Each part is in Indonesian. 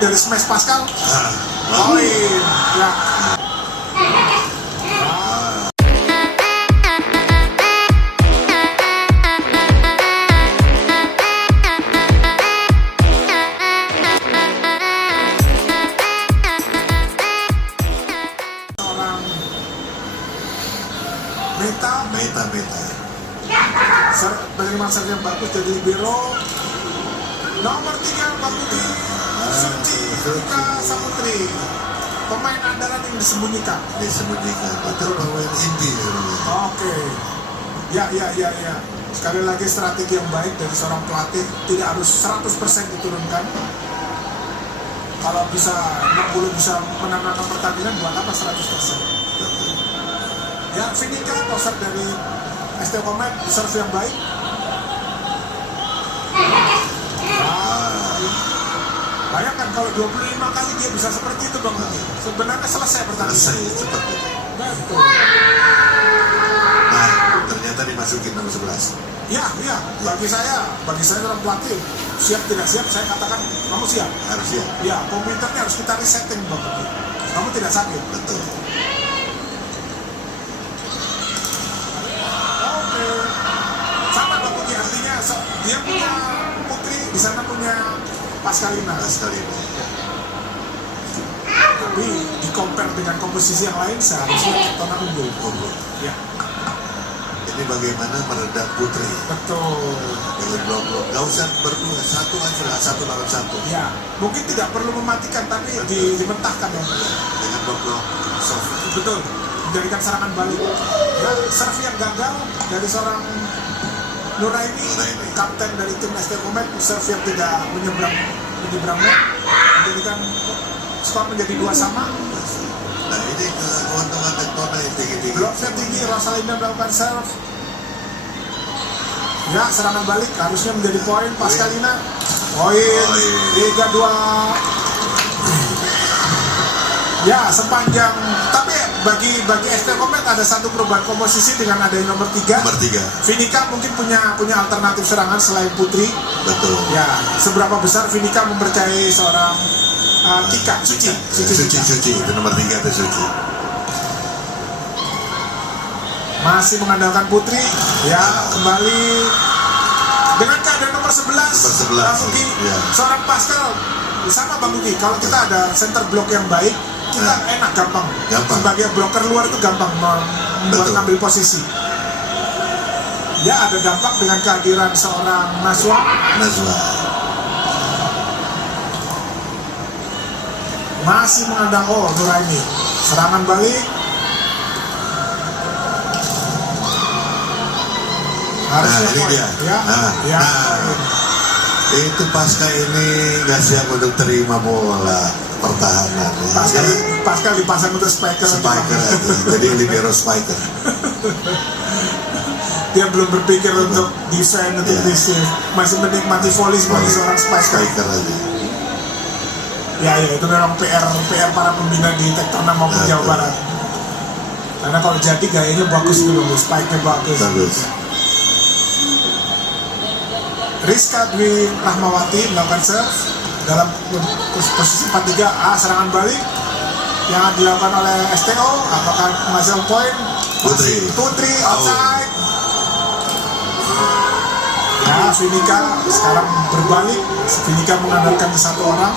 Dari smash Pascal. Poin. Ya. Seorang meta. Penerimaan serve yang bagus jadi libero. Nomor 3 Bang Budi Suci Rika Saputri, pemain andalan yang disembunyikan Betul, pemain inti. Oke. Ya. Sekali lagi strategi yang baik dari seorang pelatih, tidak harus 100% diturunkan. Kalau bisa 60 bisa menangkan pertandingan, buat apa 100%? Ya, Vinika toser dari ST Komet, serve yang baik. Bayangkan kalau 25 kali dia bisa seperti itu Bang. Sebenarnya selesai pertandingan. Cepat. Betul. Nah, ternyata dimasukin nomor 11. Ya. Bagi saya dalam pelatih, siap tidak siap, saya katakan kamu siap. Harus siap. Ya, komputernya harus kita resetting Bang. Kamu tidak sakit. Betul. Oke. Sama Bang Budi, artinya dia punya Putri, di sana punya Pascalina. Tapi di compare dengan komposisi yang lain seharusnya Tona unggul. Ya. Ini bagaimana meredam Putri. Betul. Dengan blok-blok. Gak usah berdua, satu aja lah, 1 lawan 1. Ya, mungkin tidak perlu mematikan tapi dimentahkan ya. Dengan blok-blok soft. Betul. Menjadikan serangan balik. Ya, serve yang gagal dari seorang Nuraini, kapten dari tim ST Komet, serve yang tidak menyeberangnya, menjadikan skor menjadi 2 sama. Nah, ini keuntungan Tektona yang tinggi-tinggi. Bloknya tinggi, Rosalinda melakukan serve. Ya, serangan balik harusnya menjadi poin. Pascalina, poin 3-2. Ya, sepanjang, tapi bagi ST Komet ada satu perubahan komposisi dengan adanya nomor 3. Vinika mungkin punya alternatif serangan selain Putri. Betul. Ya, seberapa besar Vinika mempercayai seorang Kika Suci. Itu nomor 3 itu Suci. Masih mengandalkan Putri. Ya, kembali dengan keadaan nomor 11. Bang Ugi, seorang Pascal. Sama Bang Ugi, kalau kita ada center block yang baik, kita enak, gampang. Sebagai blocker luar itu gampang membuat ngambil posisi. Ya, ada dampak dengan kehadiran seorang Naswa. Masih mengandang Nuraini. Serangan balik. Harusnya ini dia. Ya. Itu Pasca ini nggak siap untuk terima bola pertahanan. Pascal dipasang untuk spiker aja. Jadi libero spiker. Dia belum berpikir untuk desain untuk receive, masih menikmati volley sebagai seorang spiker aja. Ya, itu memang PR para pembina di Tektona maupun Jawa Barat. Karena kalau jadi gayanya bagus dulu, spike-nya bagus. Rizka Dwi Rahmawati melakukan serve dalam posisi 4-3. Serangan balik yang dilakukan oleh STO, apakah menghasilkan poin? Putri outside. Ya, Vinika sekarang berbalik. Vinika mengandalkan satu orang.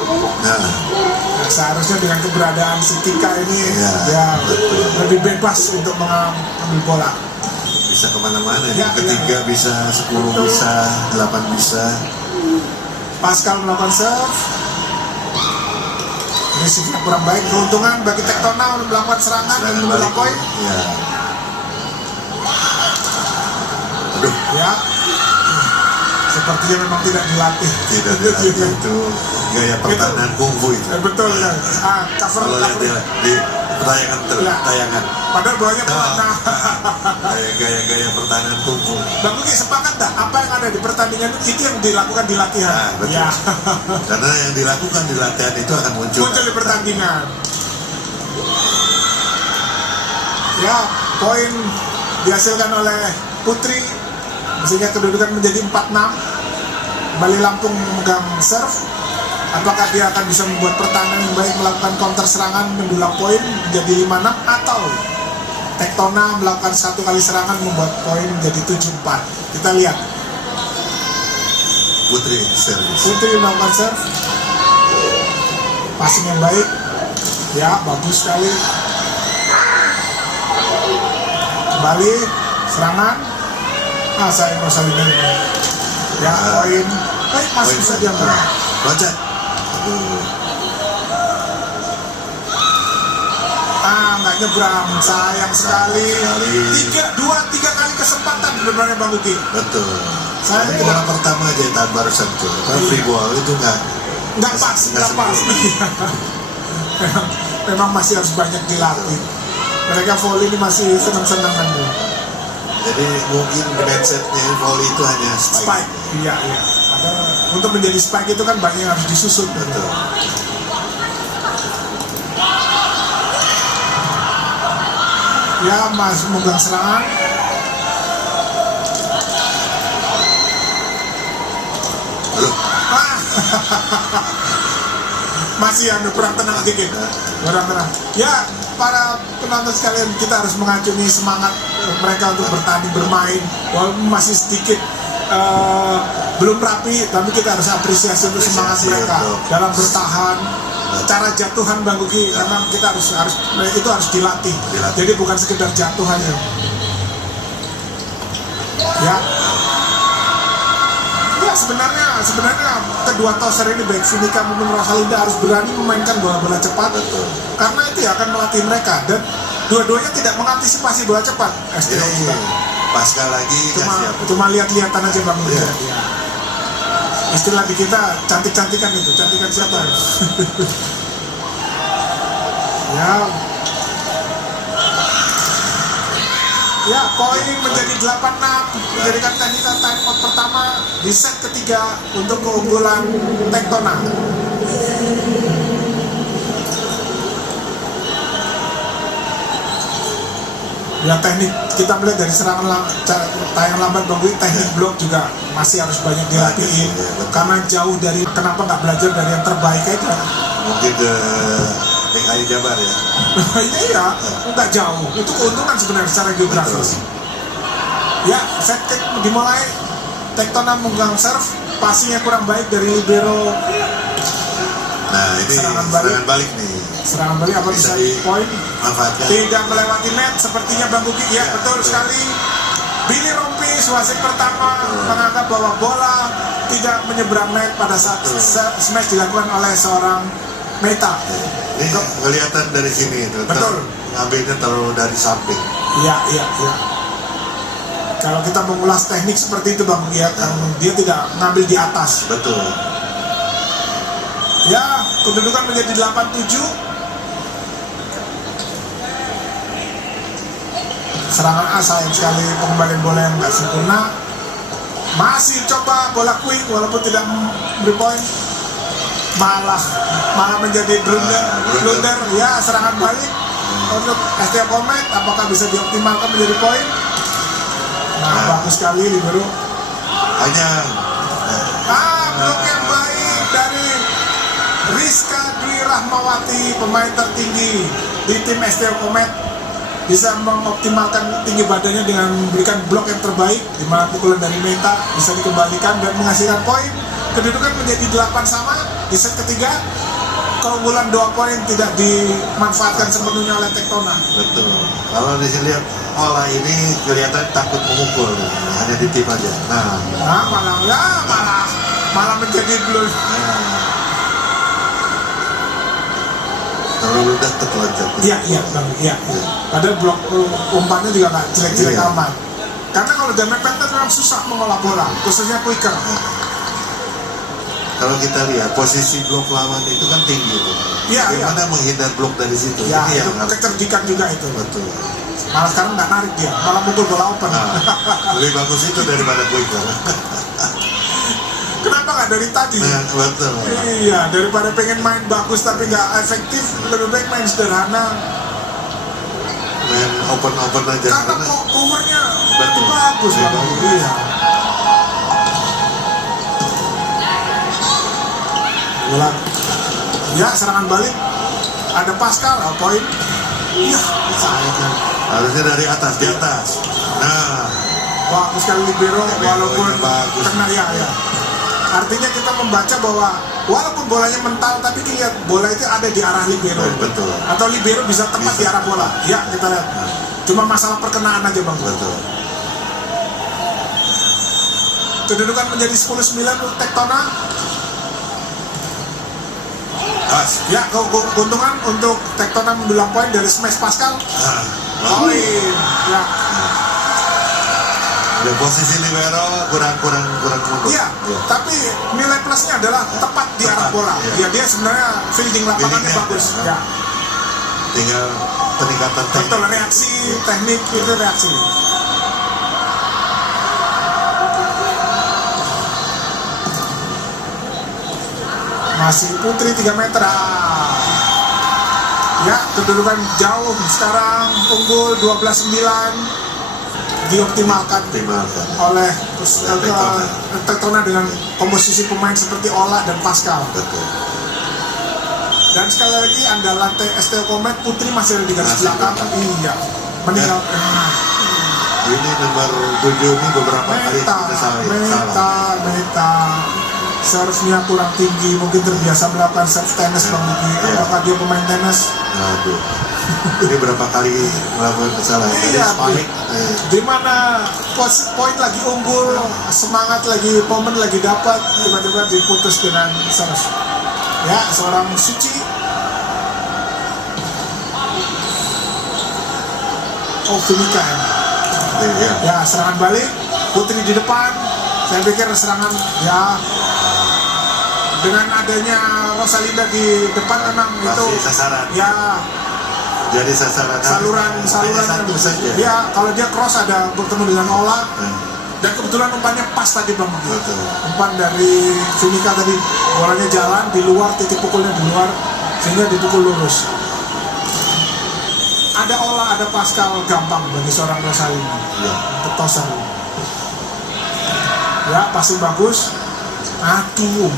Seharusnya dengan keberadaan si Kika ini lebih bebas untuk mengambil bola. Bisa kemana-mana. Ketiga bisa, 10 bisa, 8 bisa. Pascal melakukan serve. Resifnya kurang baik. Keuntungan bagi Tektona untuk melakukan serangan dan membawa poin. Ya. Sepertinya memang tidak dilatih. Itu gaya pertahanan kungfu itu. Betul ya. Cover di tayangan. Padahal bolanya gaya pertahanan kungfu. Bang Ugi sepakat tak? Apa yang ada di pertandingan itu yang dilakukan di latihan? Betul. Ya. Karena yang dilakukan di latihan itu akan muncul di pertandingan. Ya, poin dihasilkan oleh Putri sehingga kedudukan menjadi 4-6. Kembali Lampung memegang serve. Apakah dia akan bisa membuat pertahanan yang baik, melakukan counter serangan, mendulang poin menjadi 5-6, atau Tectona melakukan 1 kali serangan membuat poin menjadi 7-4. Kita lihat. Putri service. Putri melakukan serve, passing yang baik, ya bagus sekali. Kembali serangan, sayang Rosalina ya, poin. Masih bisa diambil. Loncat. Nggak nyebrang, sayang sekali. 2-3 kali kesempatan sebenarnya Bang Uki. Betul. Saya Tapi bola pertama aja tahan barusan tuh. Kalau free ball itu nggak pas. memang masih harus banyak dilatih. Mereka volley ini masih senang-senangan nih. Jadi mungkin mindsetnya volley itu hanya spike. Iya. Untuk menjadi spike itu kan banyak yang harus disusun. Betul. Ya, masih memegang serangan. Masih kurang tenang dikit. Kurang tenang. Ya, para penonton sekalian, kita harus mengacungi semangat mereka untuk bertanding, bermain. Walaupun masih sedikit belum rapi, tapi kita harus apresiasi untuk semangat mereka dalam bertahan. Cara jatuhan Bang Gugi, memang kita harus itu harus dilatih. Jadi bukan sekedar jatuhannya. Ya. Ya, sebenarnya kedua toser ini baik Sinika maupun Rosalinda harus berani memainkan bola-bola cepat. Betul. Karena itu ya akan melatih mereka, dan dua-duanya tidak mengantisipasi bola cepat. Pasca lagi cuma lihat-lihatan aja Bang. Ya. Istilah di kita cantik-cantikan itu, cantikan siapa? Ya, poin menjadi 8-6, menjadikan technical timeout pertama di set ketiga untuk keunggulan Tectona. Ya, teknik kita melihat dari serangan tayangan lambat Bang Wih, teknik blok juga masih harus banyak dilatih. Karena jauh dari, kenapa nggak belajar dari yang terbaik aja? Mungkin ke DKI Jabar ya. Iya, nggak jauh. Itu keuntungan sebenarnya secara geografis. Ya, set dimulai. Tectona memegang serve, passingnya kurang baik dari libero. Nah, ini serangan balik nih. Serangan balik apa bisa poin? Manfaatkan. Tidak melewati net sepertinya Bang Gugi. Ya, betul sekali. Billy Rompis wasit pertama menganggap bahwa bola tidak menyeberang net pada saat smash dilakukan oleh seorang Meta. Ini kelihatan dari sini itu. Betul. Ngambilnya terlalu dari samping. Iya. Kalau kita mengulas teknik seperti itu Bang, ya, dia tidak ngambil di atas. Betul. Ya, kedudukan menjadi 8-7. Serangan A, sayang sekali pengembalian bola yang nggak sempurna. Masih coba bola quick walaupun tidak memberi poin. Malah menjadi blunder. Ya, serangan balik untuk STM Komet, apakah bisa dioptimalkan menjadi poin? Bagus sekali libero. Blok yang baik dari Rizka Dwi Rahmawati, pemain tertinggi di tim STM Komet, bisa mengoptimalkan tinggi badannya dengan memberikan blok yang terbaik, di mana pukulan dari Meta bisa dikembalikan dan menghasilkan poin. Kedudukan menjadi 8 sama di set ketiga. Keunggulan 2 poin tidak dimanfaatkan sepenuhnya oleh Tectona. Betul. Kalau dilihat olah ini kelihatan takut memukul, hanya di tim aja. Malah menjadi blur. Terlalu dekat loncat. Iya. Padahal blok umpannya juga nggak jelek-jelek amat. Karena kalau Damen Panther memang susah mengolah bola, khususnya quicker. Kalau kita lihat posisi blok lawan itu kan tinggi tuh. Bagaimana menghindar blok dari situ? Ya, itu kecerdikan juga itu. Betul. Malah sekarang nggak narik dia, malah mukul bola open. Lebih bagus itu daripada quicker. Kenapa nggak dari tadi? Betul. Iya, daripada pengen main bagus tapi nggak efektif, lebih baik main sederhana. Main open aja. Karena powernya itu bagus banget. Iya. Bola. Ya, serangan balik. Ada Pascal, poin. Iya, sayang. Harusnya dari atas, di atas. Nah, Bagus sekali libero, walaupun bagus. kena ya. Artinya kita membaca bahwa walaupun bolanya mental, tapi lihat bola itu ada di arah libero. Betul. Atau libero bisa tepat di arah bola. Ya, kita lihat. Cuma masalah perkenaan aja bang. Betul. Kedudukan menjadi 10-9 untuk Tektona. Pas. Ya, keuntungan untuk Tektona mendulang poin dari smash Pascal. Nah, Poin. Ya. ada posisi libero kurang mundur. Iya, tapi nilai plusnya adalah tepat di arah bola. Iya. Ya, dia sebenarnya fielding lapangannya Fieldingnya, bagus. ya. Ya. Tinggal peningkatan teknik. Betul, reaksi teknik itu reaksi. Masih Putri 3 meter. Ya, kedudukan jauh sekarang unggul 12-9 dioptimalkan Optimalkan. oleh Tektona. Tektona dengan komposisi pemain seperti Ola dan Pascal. Betul. Dan sekali lagi andalan STO Komet Putri masih ada di garis Masih belakang. Iya. Meninggal. Ini nomor 7 ini beberapa kali kita salah. Meta. Serve-nya kurang tinggi, mungkin terbiasa melakukan serve tenis Bang Diki. Iya. Apakah dia pemain tenis? Aduh. Ini berapa kali melakukan kesalahan? Tadi Iya, panik. di mana poin lagi unggul, semangat lagi, momen lagi dapat, tiba-tiba diputus dengan serve. Ya, seorang Suci. Oh, Finika ya. Iya. Ya, serangan balik, Putri di depan. Saya pikir serangan ya dengan adanya Rosalinda di depan memang itu Pasti sasaran. ya Jadi sasaran saluran satu saja. ya kalau dia cross ada bertemu dengan Ola Nah, dan kebetulan umpannya pas tadi Bang Megi. betul. Umpan dari Finika tadi bolanya jalan di luar, titik pukulnya di luar sehingga dipukul lurus. Ada Ola, ada Pascal, gampang bagi seorang Rosalinda Iya. untuk toser. Ya, passing bagus. Aduh,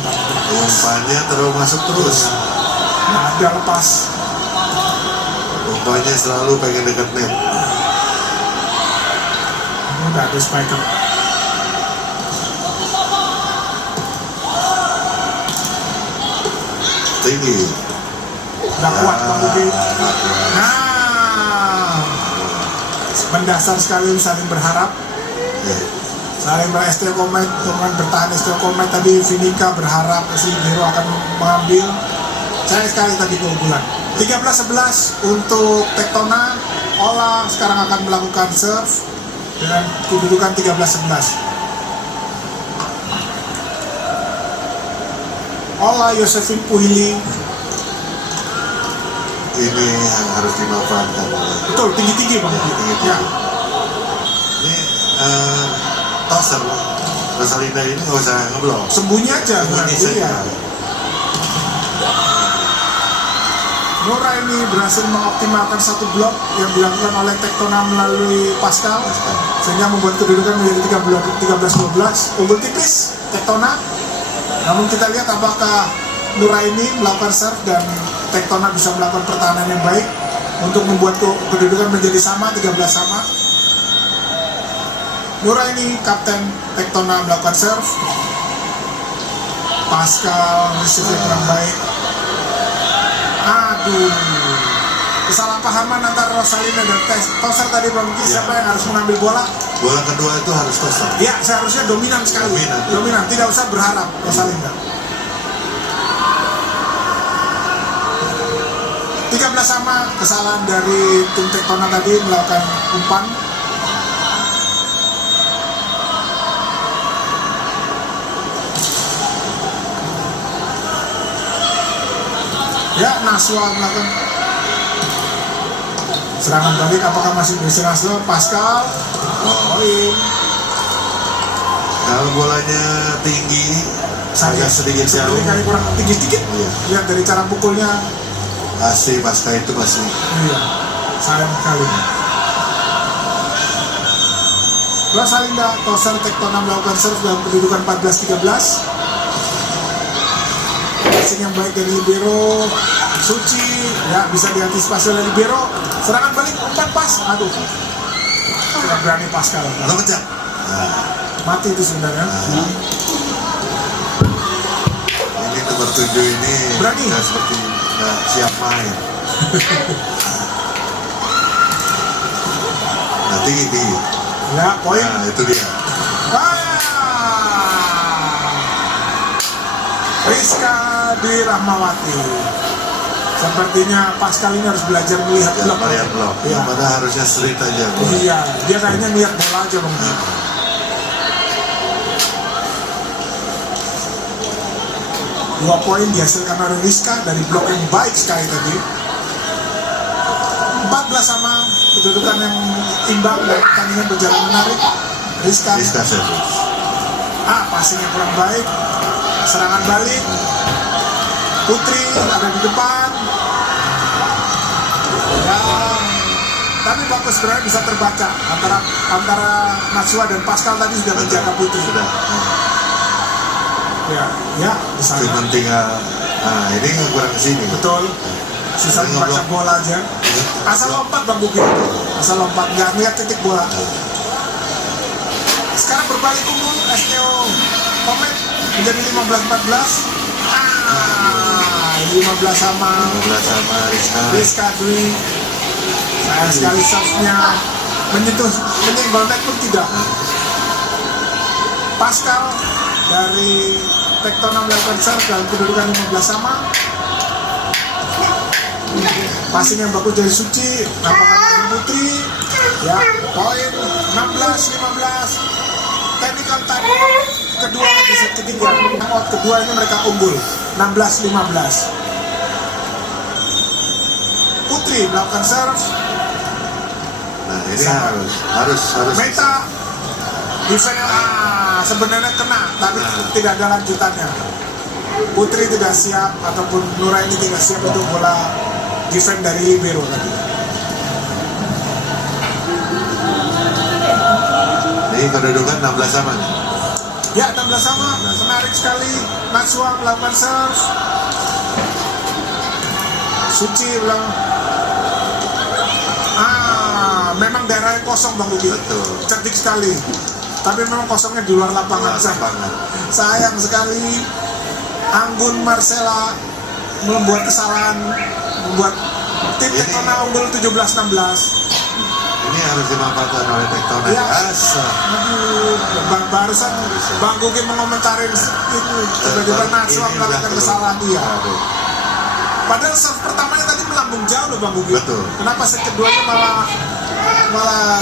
Umpannya terus masuk terus. ada lepas. Umpannya selalu pengen dekat net. Udah ada spiker. Tinggi. Udah kuat Bang Budi. Nah, Nah, mendasar sekali saling berharap. ya. Saling STO Komet, teman bertahan STO Komet tadi Finika berharap si Biro akan mengambil. Saya sekali tadi keunggulan. 13-11 untuk Tektona. Ola sekarang akan melakukan serve dengan kedudukan 13-11. Ola Yosefin Puhili. Ini yang harus dimanfaatkan. Betul, tinggi-tinggi Bang. Ya, tinggi-tinggi. Ya. Ini toser Rosalinda ini nggak usah ngeblok. Sembunyi aja. Sembunyi Nah, saja. iya. Nora ini berhasil mengoptimalkan satu blok yang dilakukan oleh Tektona melalui Pascal sehingga membuat kedudukan menjadi 13-12 unggul tipis Tektona. Namun kita lihat apakah Nora ini melakukan serve dan Tektona bisa melakukan pertahanan yang baik untuk membuat kedudukan menjadi sama, 13 sama. Nora ini kapten Tektona melakukan serve. Pascal receive kurang baik. Aduh, kesalahpahaman antara Rosalinda dan toser tadi Bang Ki. Ya. Siapa yang harus mengambil bola? Bola kedua itu harus toser. Ya, seharusnya dominan sekali. Dominan. Tidak usah berharap Rosalinda. 13 sama, kesalahan dari tim Tektona tadi melakukan umpan. Ya, Naswa melakukan serangan balik. Apakah masih bisa Naswa? Pascal. Poin. Kalau bolanya tinggi, agak sedikit jauh. Kali kurang tinggi sedikit. Iya. Lihat dari cara pukulnya. Pasti pasca itu pasti. Iya. Sayang sekali. Rosalinda, toser Tektona melakukan serve dalam kedudukan 14-13. passing yang baik dari libero Suci, ya bisa diantisipasi oleh libero. Serangan balik umpan pas, aduh, tidak berani Pascal. Lo kejar. Mati itu sebenarnya. Ini nomor 7 ini Berani. nggak seperti nggak siap main. Nanti ini. Ya, poin. Nah, itu dia. Rizka Dwi Rahmawati. Sepertinya Pascal ini harus belajar melihat blok. Melihat blok. Iya. Padahal harusnya straight aja. Iya, dia kayaknya lihat bola aja bang. 2 poin dihasilkan oleh Rizka dari blok yang baik sekali tadi. 14 sama, kedudukan yang imbang dan pertandingan berjalan menarik. Rizka service. Passingnya kurang baik. Serangan balik. Putri ada di depan. Ya, tapi bagus sebenarnya bisa terbaca antara Natsua dan Pascal tadi sudah menjaga Putri. Sudah. Ya, di sana. Cuma tinggal, ini nggak kurang kesini. Betul. Sisa membaca bola aja. Asal lompat Bang Bukit. Asal lompat, nggak melihat titik bola. Sekarang berbalik unggul STO Komet menjadi 15-14. 15 sama Rizka Dwi. Sayang sekali serve-nya menyenggol net pun tidak. Pascal dari Tektona melakukan serve dalam kedudukan 15 sama. Passing yang bagus dari Suci, lapangan Putri. Ya, poin 16-15. Technical time kedua di set ketiga. Out kedua ini mereka unggul 16-15. Putri melakukan serve. Nah, ini harus Meta defense sebenarnya kena, tapi tidak ada lanjutannya. Putri tidak siap ataupun Nuraini tidak siap untuk bola defense dari libero tadi. Ini kedudukan 16 sama. Ya, 16 sama. Menarik sekali. Natsua melakukan serve. Suci bilang, memang daerahnya kosong Bang Budi. Betul. Cantik sekali. Tapi memang kosongnya di luar lapangan. Sayang sekali. Anggun Marcella membuat kesalahan, membuat tim Tektona unggul 17-16. Ini harus dimanfaatkan oleh Tektona. Ya. Asa. Barusan Bang Gugi mengomentarin itu tiba-tiba Natsua melakukan kesalahan dia. Padahal serve pertamanya tadi melambung jauh loh Bang Gugi. Betul. Kenapa set keduanya malah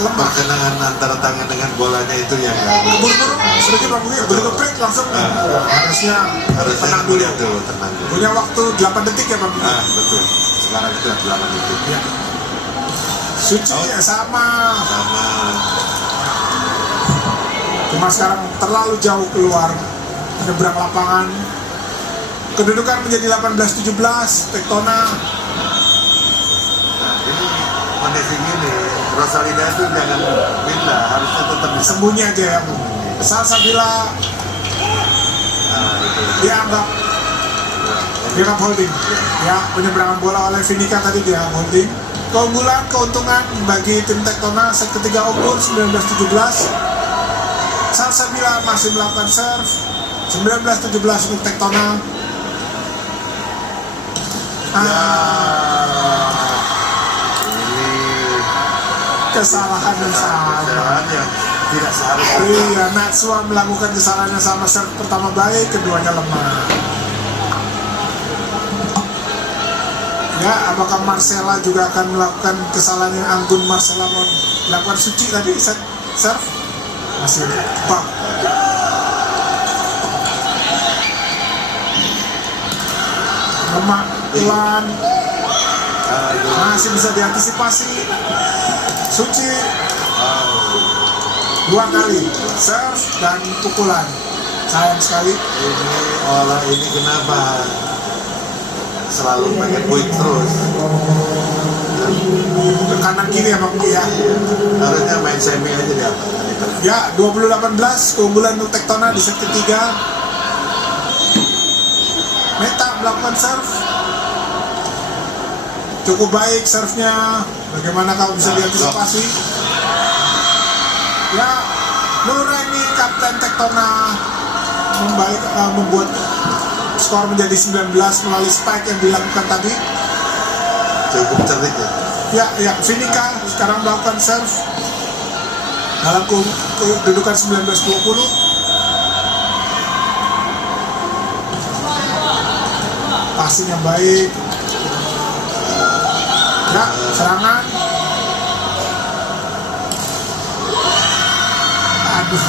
lemah? Perkenangan antara tangan dengan bolanya itu yang Buru-buru sedikit Bang Gugi, begitu break langsung harusnya tenang dulu. Tenang dulu. Punya waktu 8 detik ya Bang Gugi. Betul. Sekarang itu 8 detik. Ya. Suci sama. Cuma sekarang terlalu jauh keluar, menyeberang lapangan. Kedudukan menjadi 18-17 Tektona. Nah, ini kondisi gini, Rosalinda itu jangan pindah, harusnya tetap bisa. Sembunyi aja ya Bu. Salsabila dianggap holding. Ya, penyeberangan bola oleh Vinika tadi dia holding. Keunggulan, keuntungan bagi tim Tektona set ketiga unggul 19-17. Salsabila masih melakukan serve 19-17 untuk Tektona. Ini kesalahan yang sama. Kesalahan yang tidak seharusnya. Iya, Natsua melakukan kesalahan yang sama. Serve pertama baik, keduanya lemah. Ya, apakah Marcella juga akan melakukan kesalahan yang Anggun Marcella melakukan Suci tadi set serve? Masih bak. Lemah, pelan. Masih bisa diantisipasi. Suci 2 kali serve dan pukulan. Sayang sekali. Ini kenapa selalu pengen point terus? Ke kanan kiri ya Bang ya. Harusnya main semi aja dia. Ya, 20-18 keunggulan untuk Tektona di set ketiga. Meta melakukan serve. Cukup baik serve-nya. Bagaimana kau bisa diantisipasi? Ya, Nuraini Kapten Tektona membuat skor menjadi 19 melalui spike yang dilakukan tadi. Cukup cerdik ya. Ya, Vinica sekarang melakukan serve dalam kedudukan 19-20. Passing yang baik. Ya, serangan. Aduh,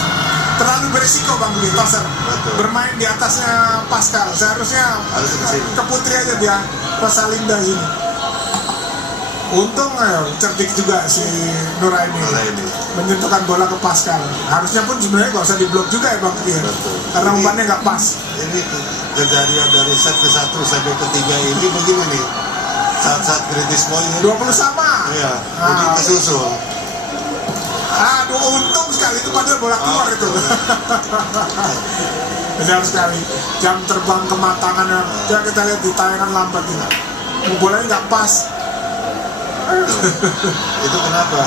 terlalu berisiko Bang Budi Toser bermain di atasnya Pascal. Seharusnya ke Putri aja dia, Rosalinda sini. Untung cerdik juga si Nuraini menyentuhkan bola ke Pascal. Harusnya pun sebenarnya nggak usah diblok juga ya Bang Budi, karena umpannya nggak pas. Ini kejadian dari set ke 1 sampai ke 3 ini begini nih. Saat-saat kritis poinnya 20 sama. Iya, jadi kesusul. Aduh, untung sekali itu padahal bola keluar itu. Benar sekali. Jam terbang kematangan yang ya kita lihat di tayangan lambat ini. Bolanya nggak pas. Itu kenapa?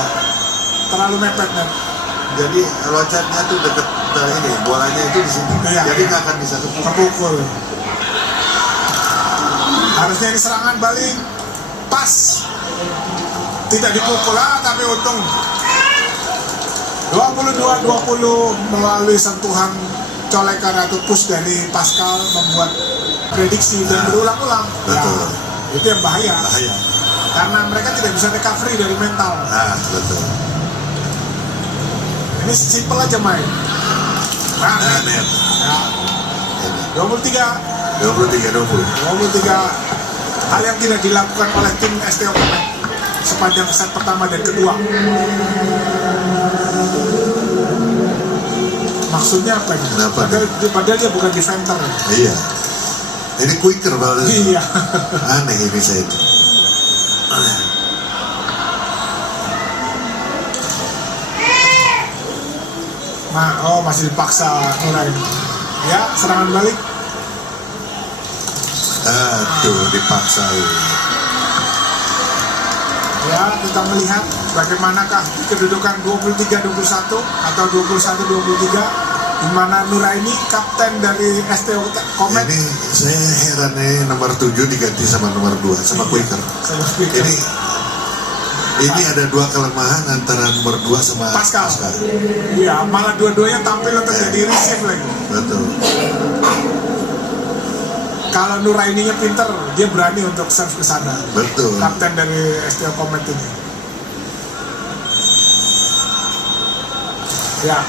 Terlalu mepet nih. Jadi loncatnya tuh deket ini, bolanya itu di sini. Iya, jadi nggak akan bisa kepukul. Harusnya ini serangan balik. Pas. Tidak dipukul tapi untung. 22-20 melalui sentuhan colekan atau push dari Pascal membuat prediksi dan berulang-ulang. Betul. Ya, itu yang bahaya. Karena mereka tidak bisa recovery dari mental. Betul. Ini simple aja main. Net. Ya. 23. Hal yang tidak dilakukan oleh tim STO sepanjang set pertama dan kedua. Maksudnya apa ini? Padahal dia bukan defender. Iya. Ini quicker banget. Iya. Aneh ini saya itu. Masih dipaksa Nuraini. Ya, serangan balik. Aduh, dipaksain. Ya, kita melihat bagaimanakah kedudukan 23-21 atau 21-23 di mana Nuraini kapten dari STO Komet. Ini saya heran nih, nomor 7 diganti sama nomor 2 sama quicker. Ini ada dua kelemahan antara nomor 2 sama Pascal. Iya, malah dua-duanya tampil untuk jadi receive lagi. Betul. Kalau Nuraininya pinter, dia berani untuk serve ke sana. Betul. Kapten dari STO Komet ini. Ya.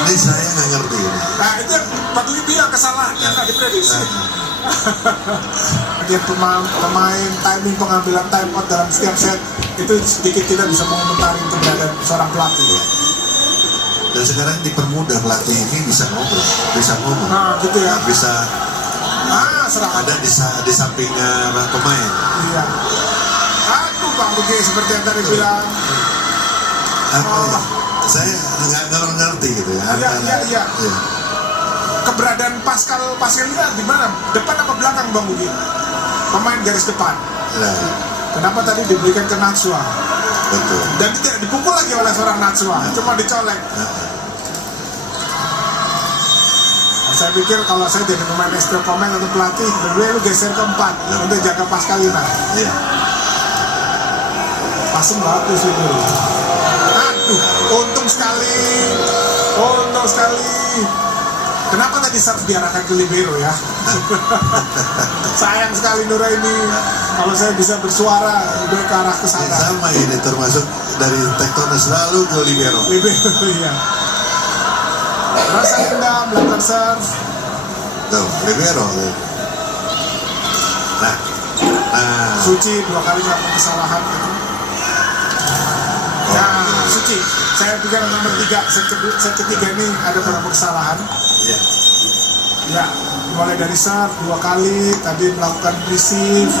Ini saya nggak ngerti ini. Nah itu yang Pak Dwi bilang kesalahannya nggak diprediksi. Dia pemain timing pengambilan time out dalam setiap set itu sedikit kita bisa mengomentari keberadaan seorang pelatih. Dan sekarang dipermudah pelatih ini bisa ngobrol, bisa ngomong. Nah gitu ya. Bisa serangan. ada di sampingnya pemain. Iya. Aduh Bang Bugi seperti yang tadi bilang. Saya nggak ngerti gitu ya. Iya. Keberadaan Pascal ini di mana? Depan apa belakang Bang Bugi? Pemain garis depan. Kenapa tadi diberikan ke Natsua? Betul. Dan tidak dipukul lagi oleh seorang Natsua, cuma dicolek. Saya pikir kalau saya jadi pemain STO Komet atau pelatih, lebih lu geser ke 4 untuk jaga Pascalina. Iya. Passing bagus itu. Aduh, untung sekali. Kenapa tadi serve diarahkan ke libero ya? Sayang sekali Nuraini. Kalau saya bisa bersuara udah ke arah ke sana. Sama ini termasuk dari Tektona selalu ke libero. Iya. Rosalinda melakukan serve. Tuh, libero. Nah. Suci 2 kali melakukan kesalahan. Suci. Saya pikir nomor 3 set ketiga ini ada beberapa kesalahan. Iya. Ya, mulai dari serve 2 kali, tadi melakukan receive,